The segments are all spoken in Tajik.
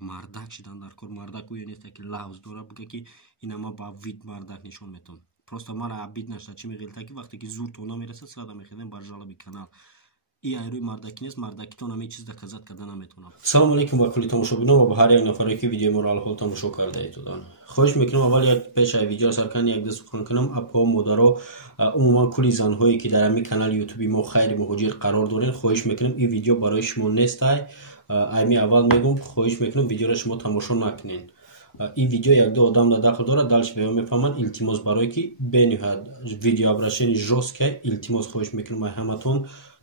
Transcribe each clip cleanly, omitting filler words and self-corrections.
мардак шидан дар кор. Мардаку неста ки лавз дора бага ки ина ма ба вид мардак нишон метавам. Просто мара абид нашда чӣ меғилта ки вақте ки зур то намерасад сада мехедем бар жалаби канал. И айрӯи мардаки нест, мардакитон ҳамин чиз доказат карда наметавонам. Салому алейкум ва кулли тамошобинон ва ба ҳар як нафаре ки видеои моро алҳол тамошо кардаед. хоҳиш мекунам аввал як пеша видео саркан як ду сухан кунам апо модаро умуман кулли занҳое ки дар ҳамин канали ютуби мо хайри муҳоҷир қарор дорен, хоҳиш мекунам ин видео барои шумо нестай. айми аввал мегум хоҳиш мекунам видеоро шумо тамошо накунед. ин видео як ду одам дақл дорад, далш беё мефаҳманд. илтимос барое ки бениҳад видео обращение жёстке илтимос хоҳиш мекунам ай ҳаматон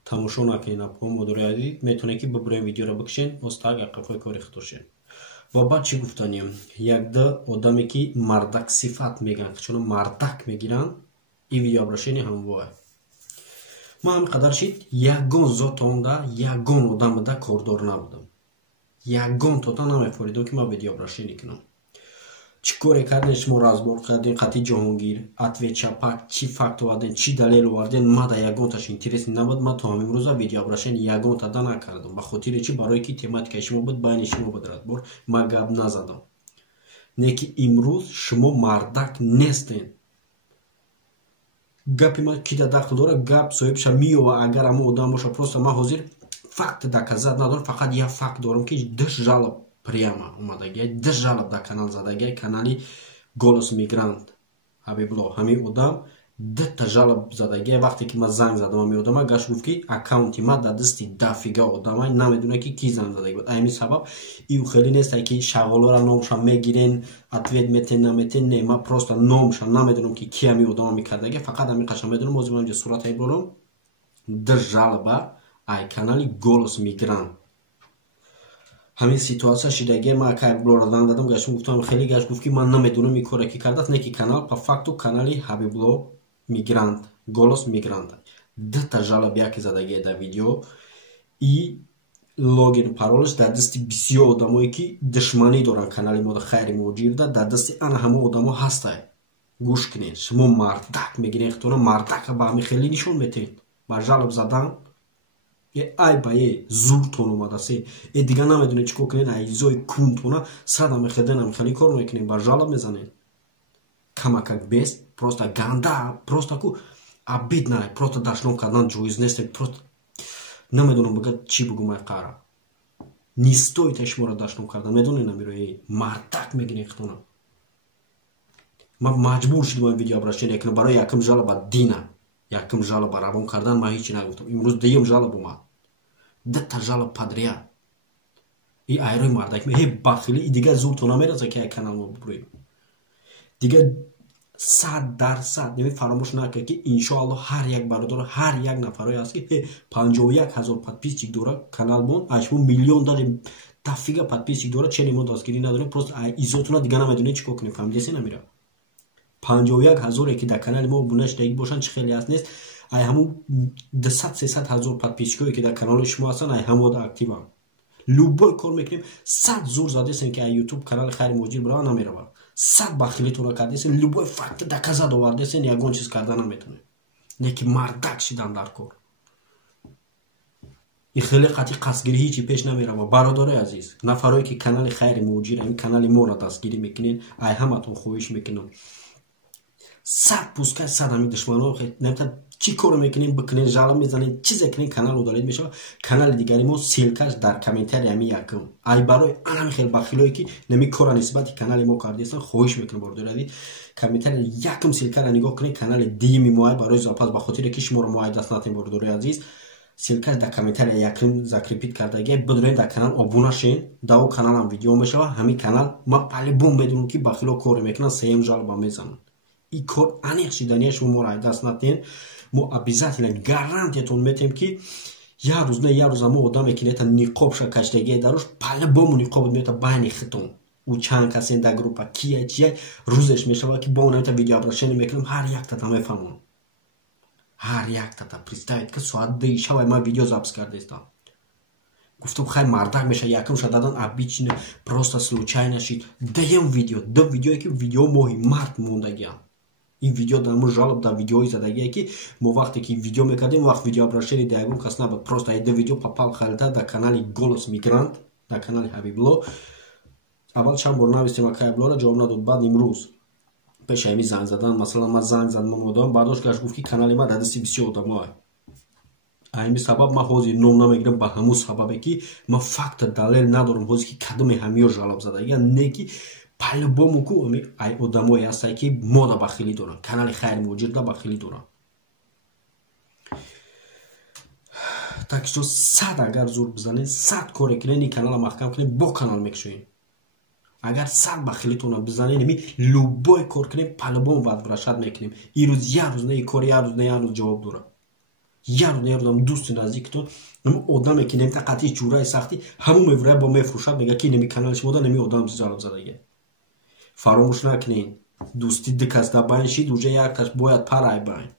тамошо накунед. апо модарои азиз метавонед ки бибурем видеоро бикшен остаг ақафои кори худошен. ва баъд чӣ гуфтанем, як ду одаме ки мардак сифат меган чуно мардак мегиранд, ин видео обращение ҳамвоҳ. ма ҳамин қадар шид ягон зотонда ягон одамда кордор набудам. ягон тота намефоридам ки ман видео обращение кунам. чӣ коре карден шумо разбор карден қатъи ҷоҳонгир атве чапак чӣ факт оварден чӣ далел оварден ма да ягонташ интереси набуд. ма то ҳамин рӯза видео обращение ягонта да накардам. ба хотири чӣ? Барое ки тематикаи шумо буд, байни шумо буд разбор, ма гап назадам. не ки имрӯз шумо мардак нестен. гапи ма ки да дақл дора гап соҳибша меёва агар ҳамон одам боша. Просто ма ҳозир факт доказат надорам, фақат як факт дорам ки ду жалоб прямо омадагиай, ду жалоб да канал задагиай, канали голос мигрант ҳабибло. ҳамин одам дута жалоб задагиай. вақте ки ма занг задам ҳамин одама гашт гуфт ки аккаунти ма да дасти дафига одамай, намедона ки ки занг задаги буд. ҳамин сабаб ию хеле нестай ки шағолора номша мегирен ответ метен наметен. не, ма просто номша намедонам ки ки ҳамин одама мекардаги, фақат ҳамин қаша медонам. озӣ ман ҷо сурата иброрам ду жалоба ай канали голос мигрант. ҳамин ситуация шидагия. ма ака иброра занг дадам, гашт гуфтам хеле гашт гуфт ки ман намедонам ин коре ки кардаст. не ки канал по факту канали ҳабибло мигрант, голос мигрант. дута жалоб яке задагия дар видео. И логин паролаш дар дасти бисёр одамое ки душманӣ доранд канали мо хайри муҳоҷир да, дар дасти ана ҳама одамо ҳастай. гӯш кунед, шумо мардак мегиред, хатона мардака ба ҳамин хеле нишон метаҳед. ба жалоб задан ай ба зуртон омадасе дига намедонед чӣ кор кунед. айзои кунтона сада мехеден ҳамхели кор мекунед, ба жалоб мезанед. камакак бест просто ганда просто ку абид на просто даштон кардан ҷоиз нест. просто намедонам бага чӣ бугум ай қара. не стоит шуморо даштон кардан. медонед намиро мардак мегиред хатона. ма маҷбур шудам видео обращение кунам барои якум жалоба дина, якум жалоба равон кардан. ма ҳеҷ нагуфтам. имрӯз дуюм жалоб омад. дута жалоб подряд. и айрои мардак ме бахили дига зурто намераса ки ай канал мо бубурем. дига 100% неми фаромӯш накунед ки иншоалло ҳар як бародор ҳар як нафарое ҳаст ки 51,000 подписчик дора канал мо. ай шумо миллион дадем тафига подписчик дора, чели мо дастгирӣ надорем. просто ай изотуна дига намедонед чӣ кор кунед. фаҳмидеси намира 51,000 ки дар канали мо обуна шудаги бошанд чӣ хеле аст нест. ай ҳамун 200-300,000 подписчикое ки дар канали шумо ҳастанд, ай ҳамода активанд. любой кор мекунем. 100 зур задесен ки ай ютуб канали хайри муҳоҷир барава намерава. 100 бахилитона кардесен, любой факт доказат овардесен, ягон чиз карда наметонед. не ки мардак шидан дар кор. ин хеле қатъи қасдгирӣ ҳичи пеш намерава. бародарои азиз, нафарое ки канали хайри муҳоҷир ин канали моро дастгирӣ мекунед, ай ҳаматон хоҳиш мекунам 100 пускай 100 ҳамин душманон намета чӣ коро мекунем бикунем, жалоб мезанем, чизе кунем, канал удалид мешава. канали дигари мо силкаш дар комментария ҳамин якум. ай барои анами хел бахилое ки нами кора нисбати канали мо кардесан, хоҳиш мекунам бародари комментария якум силкара нигоҳ кунед. канали дими мо ай барои запас ба хотире ки шуморо мо ай даст натем. бародари азиз, силкаш дар комментария якум закрепит кардаги бидонед дар канал обуна шен. дар о каналам видео мешава. ҳамин канал ма палибон медонам ки бахило коре мекунанд, сеюм жалоба мезананд. ин кор аниқ шиданияш шумо мо ай даст натем. мо обязательно гарантиятон метем ки як рӯз не як рӯз ҳамо одаме ки нета ниқобша каштагие дарош палибому ниқобот мета байни хитон у чанд касен дар группа кия чия рӯзеш мешава ки бо намета видео обращение мекунам. ҳар яктата мефаҳмам. ҳар яктата представед ки соат 2 шабай ман видео запис кардестам. гуфтам хай мардак меша. якумша дадан обичне просто случайно шид. дуюм видео, ду видеое ки видео моҳи мард мондагиам. ин видео дар мо жалоб дар видеои задагие ки мо вақте ки видео мекардем, вақт видео обращение дар ягон кас набуд. просто ай ду видео попал халита дар канали голос мигрант, дар канали ҳабибло. аввал чанд бор навистем акай Аблора ҷавоб надод. Баъд имрӯз пеши ҳами занг задан, масалан ман занг задам одам бардошт гашт гуфт ки канали ман дар дасти бисёр одамоа. ҳамин сабаб ман ҳозир ном намегирам ба ҳамун сабабе ки ман факт далел надорам ҳозир ки кадоме ҳамиё жалоб задаги не ки по-любому ку ай одамое ҳастае ки мода бахилӣ доранд, канали хайр муҳоҷирда бахилӣ доранд. Так что 100 агар зур бизанем 100 коре кунем ин канала маҳкам кунем бо канал мекушоем. агар 100 бахилитона бизанем ин любой кор кунем по-любому вадрашад мекунем. ин рӯз як рӯз не ин кор як рӯз не як рӯз ҷавоб дорад. як рӯз не як рӯз дӯсти наздикитон ҳамун одаме ки нем тақати ҷураи сахти ҳамун меврая бо мефурӯшад мега ки неми канали шумода неми одам жалоб задаги. фаромӯш накунед дӯсти дикас да байн шид уже якташ бояд парай байн.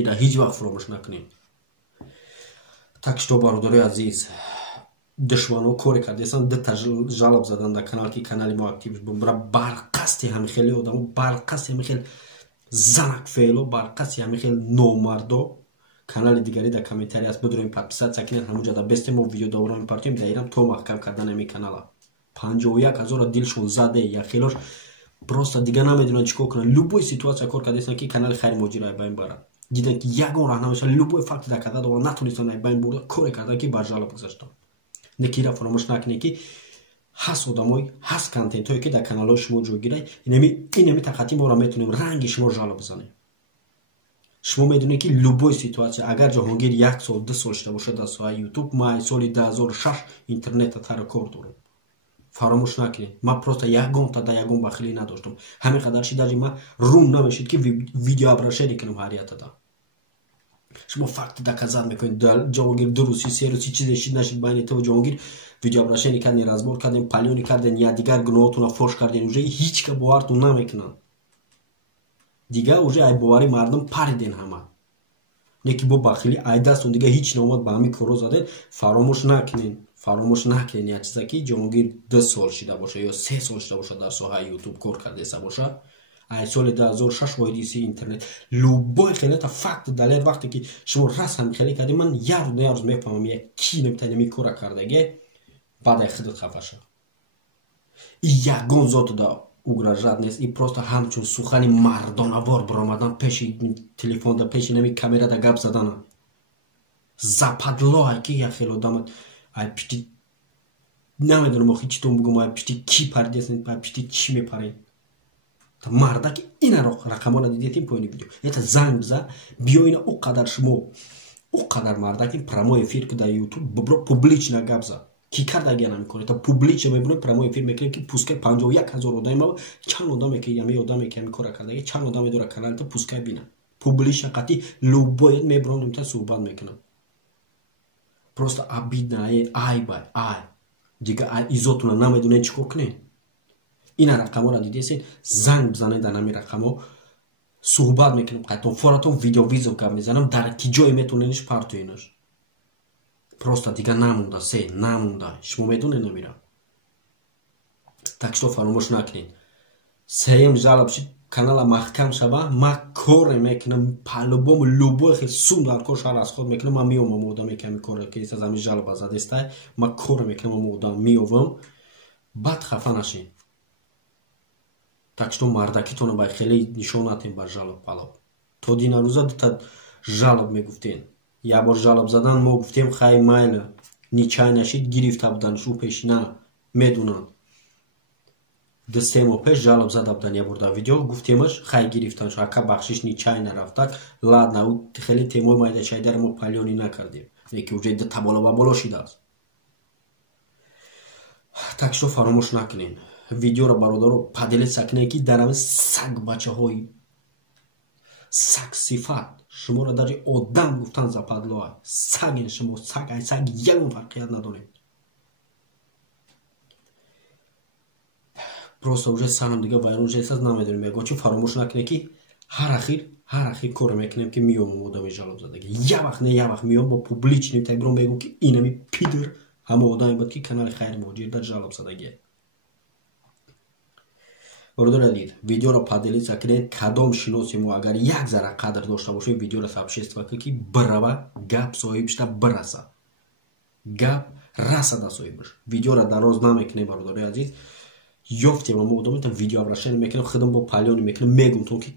ина ҳеҷ вақт фаромӯш накунед. Так что бародари азиз душмано коре кардесанд дита жалоб задан дар канал ки канали мо актив бара барқасди ҳамихели одамо барқасди ҳамихел занак феъло барқасди ҳамихел номардо канали дигари дар комментарий аст бидроем подписатсия кунед ҳамуҷа дар бести мо видео давра мепартоем даирам то маҳкам кардан ҳамин канала 51,000 дилшон заде яхелош просто дига намедонанд чӣ кор кунанд. Любой ситуация кор кардесанд ки канали хайр муҳоҷир ай байн барад. диданд ки ягон раҳнамоиша любой факти дар када дова натонистанд ай байн бурда коре кардан ки бар жалоб гузаштанд. некира фаромӯш накунед ки ҳаст одамои ҳаст контентҳое ки дар каналҳои шумо ҷойгирай инами тақати моро метонем ранги шумо жалоб бизанем. шумо медонед ки любой ситуация агар ҷаҳонгир 1 сол 2 сол шуда бошад дар соҳаи ютуб ман соли 2006 интернета тара кор дорам. фаромӯш накунед ман просто ягон тада ягон бахилӣ надоштам. ҳамин қадар шид даже ман рум намешид ки видео обрашение кунам ҳар як тада. шумо факти доказат мекунед ҷаҳонгир 2 рӯзи 3 рӯзи чизе шид нашид байни то ҷаҳонгир видео обрашение карден разбор карден палёни карден я дигар гуноҳотонро фош карден уже ҳеҷ ка бовартон намекунанд. дига уже ай бовари мардум париден ҳама. не ки бо бахилӣ ай дастон дига ҳеҷ наомад ба ҳамин коро задед. фаромӯш накунед як чиза ки ҷаҳонгир 2 сол шуда боша ё 3 сол шуда боша дар соҳаи ютуб кор кардеса боша ай соли 2006 воиди си интернет любой хелета факт далер вақте ки шумо рас ҳамихелӣ кардем ман як рӯз мефаҳмам ки намтани ми кора кардаге баъд ай худат хафаша и ягон зоту да угрожат нест. и просто ҳамчун сухани мардонавор биромадан пеши телефон да пеши нами камера да гап задана западло ай ки яхел одамат ай пишти намедонам охи чӣ том бигум ай пишти ки пардесен ай пишти чӣ мепарен марда ки ина рақамона дидетин поини видео ета занг биза биё ина у қадар шумо у қадар марда ки прамо эфир ки дар ютуб бибро публично гап за ки кардаги намекунед та публично мебурем прамо эфир мекунем ки пускай 51,000 одам ма чанд одаме ки ями одаме ки ями кора кардаги чанд одаме дора канал та пускай бина публично қати любоят мебурам та суҳбат мекунам. Просто обидно ай бай ай дига ай изотуна намедонед чӣ кор кунед. ина рақаморо дидесен занг бизанед дар ҳамин рақамо суҳбат мекунем қайтон форатон видео визов гап мезанам дар ки ҷое метонениш партоенаш просто дига намонда се намонда шумо медонед намира. так что фаромӯш накунед сеем жалоб шид канала маҳкам шава ман коре мекунам по-любому любой хел сум дар кор шар аз худ мекунам ман меомам одаме ки ҳамин кора ки аз ҳамин жалоба задестай ман коре мекунам ҳамин одам меовам баъд хафа нашед. так что мардакитона ба хеле нишон натем бар жалоб палоб то дина рӯза дита жалоб мегуфтен як бор жалоб задан мо гуфтем хай майла ничай нашид гирифта будан шу пешина медунам 2-3 моҳ пеш жалоб зада будан як бор дар видео гуфтемаш хай гирифтан шу ака бахшиш ничай нарафтак ладна у хеле темои майда шайдаро мо палёни накардем ки уже дита бола ба боло шидааст. так что фаромӯш накунед видеоро бародаро падилиса кунед ки дар ҳамин саг бачаҳои саг сифат шуморо дари одам гуфтан западлоа саген шумо саг ай саг ягон фарқият надоред. просто уже санам дига вайрон шеса намедонем яго чӣ фаромӯш накунед ки ҳар ахир коре мекунем ки миёмам одами жалоб задаги як вақт не як вақт миём бо публични табиро мегӯм ки инами пидр ҳама одаме буд ки канали хайр муҳоҷир дар жалоб задаги. برادر عزیز ویدیو را پادلیسا کنید کدام شناسی ما اگر یک ذره قدر داشته باشه ویدیو را سابشست وکه کی برابر گپ صاحبش تا برسه گپ رسه دا صاحبش ویدیو را دراز نمیکنه برادر عزیز ёфтем ама одаме видеообращение мекунем, худам бо палёни мекунем, мегум ки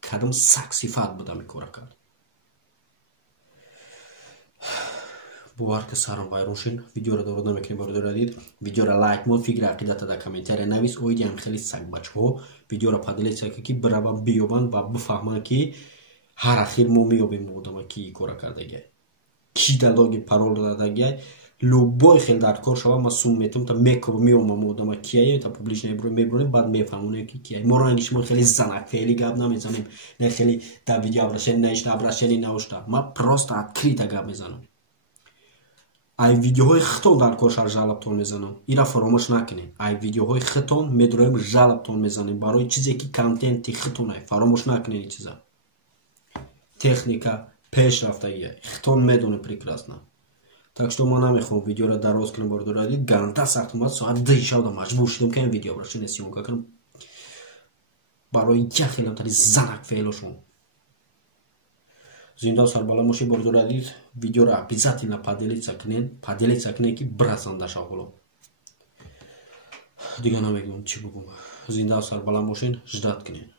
кадам сак сифат буда мекора кард. бовар ки сарам вайрон шин. Видеоро дород намекунем бордора дид. Видеоро лайк мон, фикри ақидата да комментария навис. Оиди ам хели сак бачҳо видеоро падилеса ки бирабан биёбанд ва бифаҳманд ки ҳар ахир мо меёбем одама ки кора кардагия, ки да логи парол дадагия, любой хел дар кор шава ма сум метам та мекоб меомам одама кияе та публично мебронем, баъд мефаҳмонем ки кияе. моро ангиш мо хели занак феъли гап намезанем, не хели да видео обращение наишта обращение наошта, ма просто открита гап мезанам. ай видеоҳои хитон дар коршар жалабтон мезанам, ира фаромӯш накунед. ай видеоҳои хитон медроем жалабтон мезанем барои чизе ки контенти хитонай, фаромӯш накунед ин чиза. техника пешрафтагия хитон медонем прекрасно. так что ман намехоҳам видеоро дароз кунам бордора дид. ганда сахт омад, соат 2 шабда маҷбур шудам ки ин видео обращение сиёмка кунам барои як хелатари занак феълошон. зинда сарбала моши бордора дид. видеоро обязательно поделиться кунед ки бразанда шаволо. дига намегӯям чӣ бугум. зинда сарбала мошин ждат кунед.